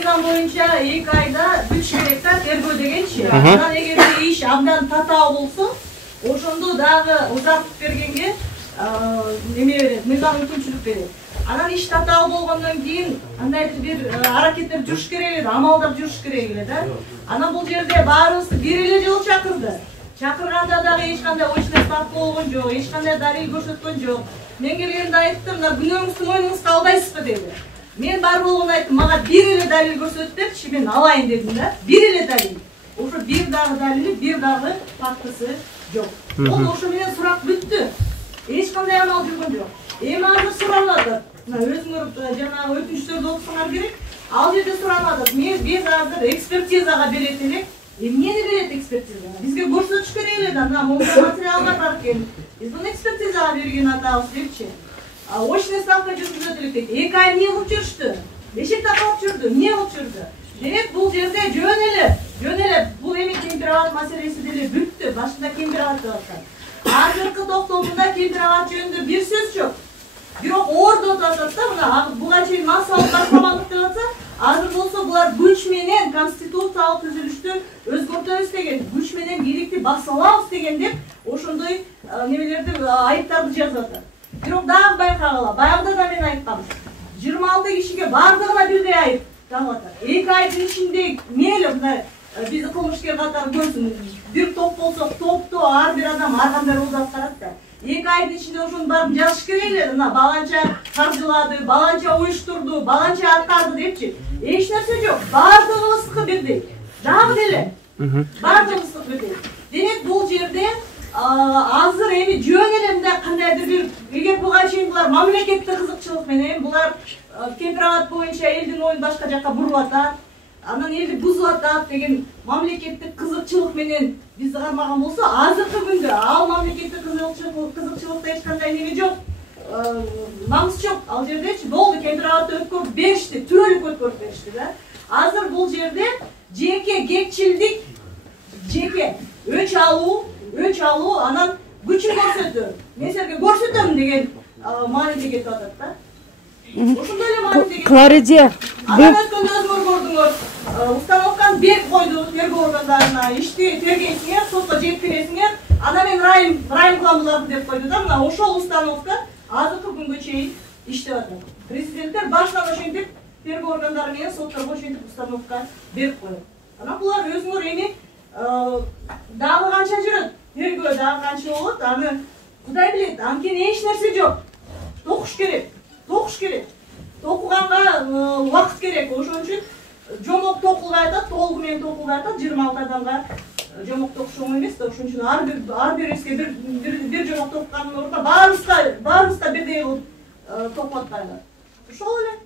мыйзам боюнча 2 айда бүтүш керек да тергөө дегенчи. Анан эгерде иш абдан татаал болсо, ошондо дагы узартып бергенге неме берет, мыйзам мүмкүнчүлүк берет. Анан иш татаал болгондон кийин андайдыр бир аракеттер жүрүш керек эле, амалдар жүрүш керек эле да. Анан бул жерде баарыбызды бир эле жолу чакырды. Чакырганда дагы эч кандай очный ставка болгон жок, эч кандай далил көрсөткөн жок. Мен келгенде айттым, мына күнөөңүздү мойнуңузга албайсызбы деди. Мен бар болгону айттым, мага бир эле далил көрсөтүптүрчү, мен алайын дедим да. Бир эле далил. Ошо бир дагы далили, бир дагы фактысы жок. Ол ошо менен сурак бүттү. Эч кандай амал жүргөн жок. Эми азыр суралып атат. Мына өзүңөр жанагы өтүнүчтөрдү окусаңар керек. Ал жерде суралып атат. Биз азыр экспертизага берет элек. Эмнени берет экспертизага? Бизге көрсөтүш керек эле да, мына моундай материалдар бар экен. Биз муну экспертизага берген атабыз депчи. Очный ставка жүргүзүлөт элек дейт. 2 ай эмне кылып жүрүштү? Бешекте калып жүрдү, эмне кылып жүрдү? Демек бул жерде жөн эле бул эми кемпирабад маселеси деле бүттү. Башында кемпирабад деп атат. Азыркы токтомдо кемпирабад жөнүндө бир сөз жок. Бирок ордо деп атат да, мына буга чейин массалык башкармалык деп атса, азыр болсо булар күч менен конституциялык түзүлүштү өзгөртөбүз деген, күч менен бийликти басалабыз деген деп ошондой немелерди айыптарды жазып атат. Бирок дагы байкагыла, баягыда да мен айткам. 26 кишиге бардыгына бирдей айып тагып атат. 2 айдын ичинде мейли мына бизди кылмышкер катары көрсүн. Бир топ болсок, топту ар бир адам ар кандай ролду аткарат да. 2 айдын ичинде ошонун баарын жазыш керек эле. Мына баланча каржылады, баланча уюштурду, баланча аткарды депчи. Эч нерсе жок. Бардыгыбыздыкы бирдей. Дагы деле. Бардыгыбыздыкы бирдей. Демек бул жерде азыр эми жөн эле мындай кандайдыр бир, эгер буга чейин булар мамлекеттик кызыкчылык менен, булар кемпирабад боюнча элдин оюн башка жакка буруп атат, анан элди бузуп атат деген мамлекеттик кызыкчылык менен бизди кармаган болсо, азыркы күндө ал мамлекеттик кызыкчылыкта эч кандай неме жок, намыс жок. Ал жердечи болду, кемпирабадды өткөрүп беришти, түбөлүк өткөрүп беришти да. Азыр бул жерде жеке кекчилдик, жеке өч алуу, анан күчүн көрсөтүү. Мен силерге көрсөтөм деген мааниде кетип атат да. Ошондой эле мааниде Клариде. Анан өткөндө өзүңөр көрдүңөр, установканы берип койду тергөө органдарына, ишти тергейсиңер, сотко жеткиресиңер. Анан мен райым кылам буларды деп койду да. Мына ошол установка азыркы күнгө чейин иштеп атат. Президенттер башынан ошентип тергөө органдары менен сотторго ошентип установка берип коет. Анан булар өзүңөр эми дагы канча жүрөт, тергөө дагы канча болот, аны Кудай билет. Анткени эч нерсе жок. Токуш керек. Токуганга убакыт керек. Ошон үчүн жомок токулбай атат, толугу менен токулбай атат. 26 адамга жомок токуш оңой эмес да. Ошон үчүн ар бирибизге бир жомок токкандын ордуна баарыбызга бирдей кылып токуп атпайлы. Ошол эле.